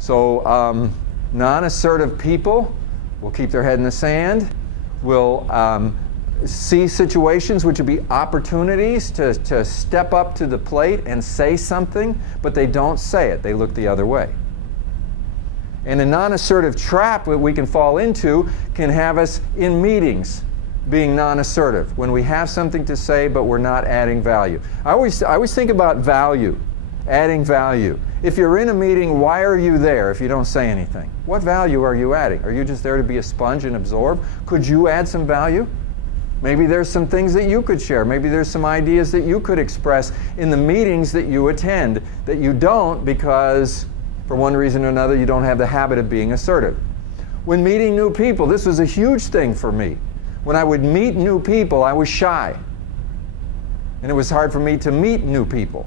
So non-assertive people will keep their head in the sand, will see situations which would be opportunities to step up to the plate and say something, but they don't say it. They look the other way. And a non-assertive trap that we can fall into can have us in meetings being non-assertive, when we have something to say but we're not adding value. I always think about value, adding value. If you're in a meeting, why are you there if you don't say anything? What value are you adding? Are you just there to be a sponge and absorb? Could you add some value? Maybe there's some things that you could share. Maybe there's some ideas that you could express in the meetings that you attend that you don't because, for one reason or another, you don't have the habit of being assertive. When meeting new people, this was a huge thing for me. When I would meet new people, I was shy. And it was hard for me to meet new people.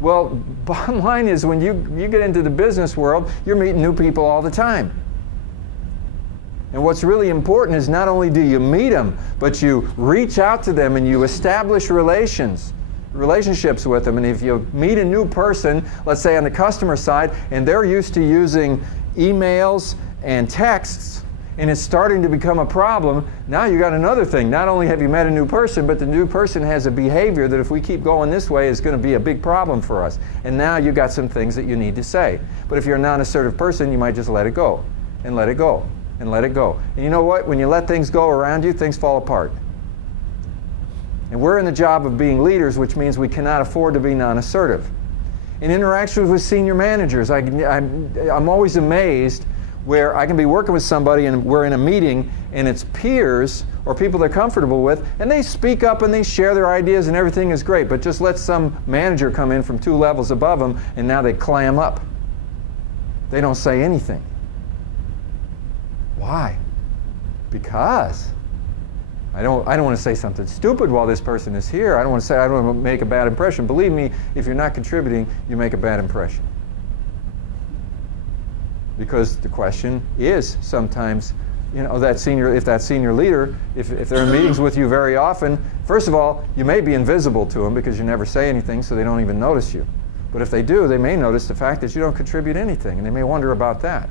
Well, bottom line is when you get into the business world, you're meeting new people all the time. And what's really important is not only do you meet them, but you reach out to them and you establish relationships with them. And if you meet a new person, let's say on the customer side, and they're used to using emails and texts, and it's starting to become a problem, now you got another thing. Not only have you met a new person, but the new person has a behavior that if we keep going this way is going to be a big problem for us. And now you got some things that you need to say. But if you're a non-assertive person, you might just let it go, and let it go, and let it go. And you know what? When you let things go around you, things fall apart. And we're in the job of being leaders, which means we cannot afford to be non-assertive. In interactions with senior managers, I'm always amazed where I can be working with somebody and we're in a meeting and it's peers or people they're comfortable with, and they speak up and they share their ideas and everything is great, but just let some manager come in from 2 levels above them and now they clam up. They don't say anything. Why? Because I don't want to say something stupid while this person is here. I don't want to make a bad impression. Believe me, if you're not contributing, you make a bad impression. Because the question is sometimes, you know, if that senior leader, if they're in meetings with you very often, first of all, you may be invisible to them because you never say anything, so they don't even notice you. But if they do, they may notice the fact that you don't contribute anything, and they may wonder about that.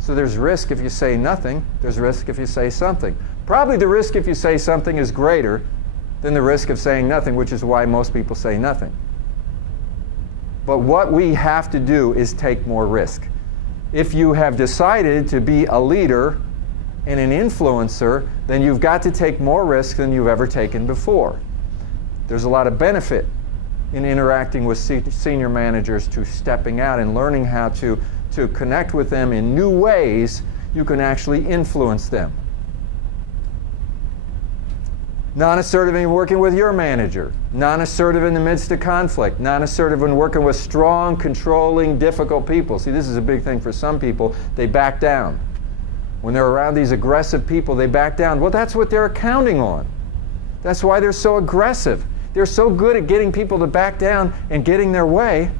So there's risk if you say nothing. There's risk if you say something. Probably the risk if you say something is greater than the risk of saying nothing, which is why most people say nothing. But what we have to do is take more risk. If you have decided to be a leader and an influencer, then you've got to take more risk than you've ever taken before. There's a lot of benefit in interacting with senior managers to stepping out and learning how to connect with them in new ways. You can actually influence them. Non-assertive in working with your manager. Non-assertive in the midst of conflict. Non-assertive when working with strong, controlling, difficult people. See, this is a big thing for some people. They back down. When they're around these aggressive people, they back down. Well, that's what they're counting on. That's why they're so aggressive. They're so good at getting people to back down and getting their way,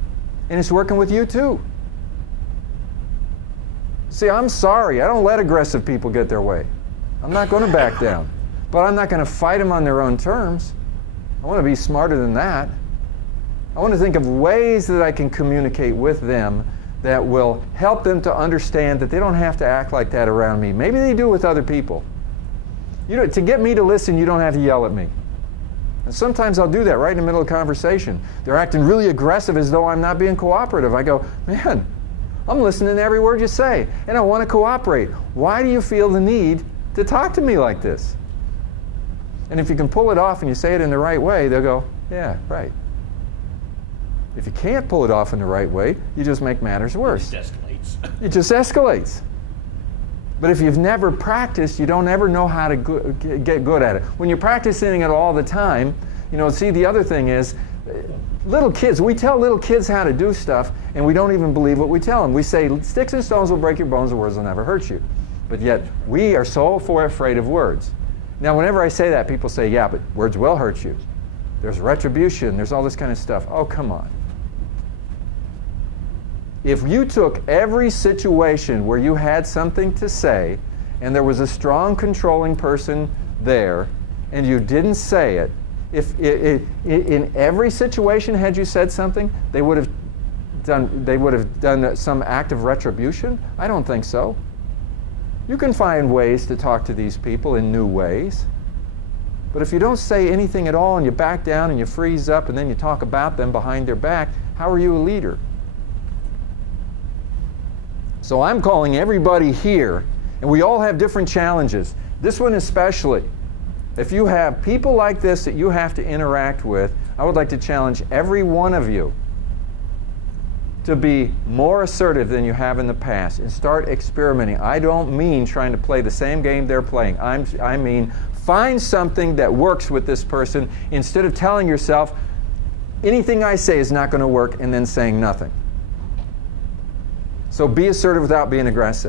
and it's working with you too. See, I'm sorry. I don't let aggressive people get their way. I'm not going to back down. But I'm not going to fight them on their own terms. I want to be smarter than that. I want to think of ways that I can communicate with them that will help them to understand that they don't have to act like that around me. Maybe they do with other people. You know, to get me to listen, you don't have to yell at me. And sometimes I'll do that right in the middle of a conversation. They're acting really aggressive as though I'm not being cooperative. I go, man, I'm listening to every word you say, and I want to cooperate. Why do you feel the need to talk to me like this? And if you can pull it off and you say it in the right way, they'll go, yeah, right. If you can't pull it off in the right way, you just make matters worse. It just escalates. It just escalates. But if you've never practiced, you don't ever know how to get good at it. When you're practicing it all the time, you know, see, the other thing is, little kids, we tell little kids how to do stuff, and we don't even believe what we tell them. We say, sticks and stones will break your bones, and words will never hurt you. But yet, we are so afraid of words. Now, whenever I say that, people say, yeah, but words will hurt you. There's retribution. There's all this kind of stuff. Oh, come on. If you took every situation where you had something to say, and there was a strong controlling person there, and you didn't say it, if in every situation had you said something, they would have done some act of retribution? I don't think so. You can find ways to talk to these people in new ways. But if you don't say anything at all and you back down and you freeze up and then you talk about them behind their back, how are you a leader? So I'm calling everybody here, and we all have different challenges. This one especially. If you have people like this that you have to interact with, I would like to challenge every one of you to be more assertive than you have in the past and start experimenting. I don't mean trying to play the same game they're playing. I mean find something that works with this person instead of telling yourself, anything I say is not going to work, and then saying nothing. So be assertive without being aggressive.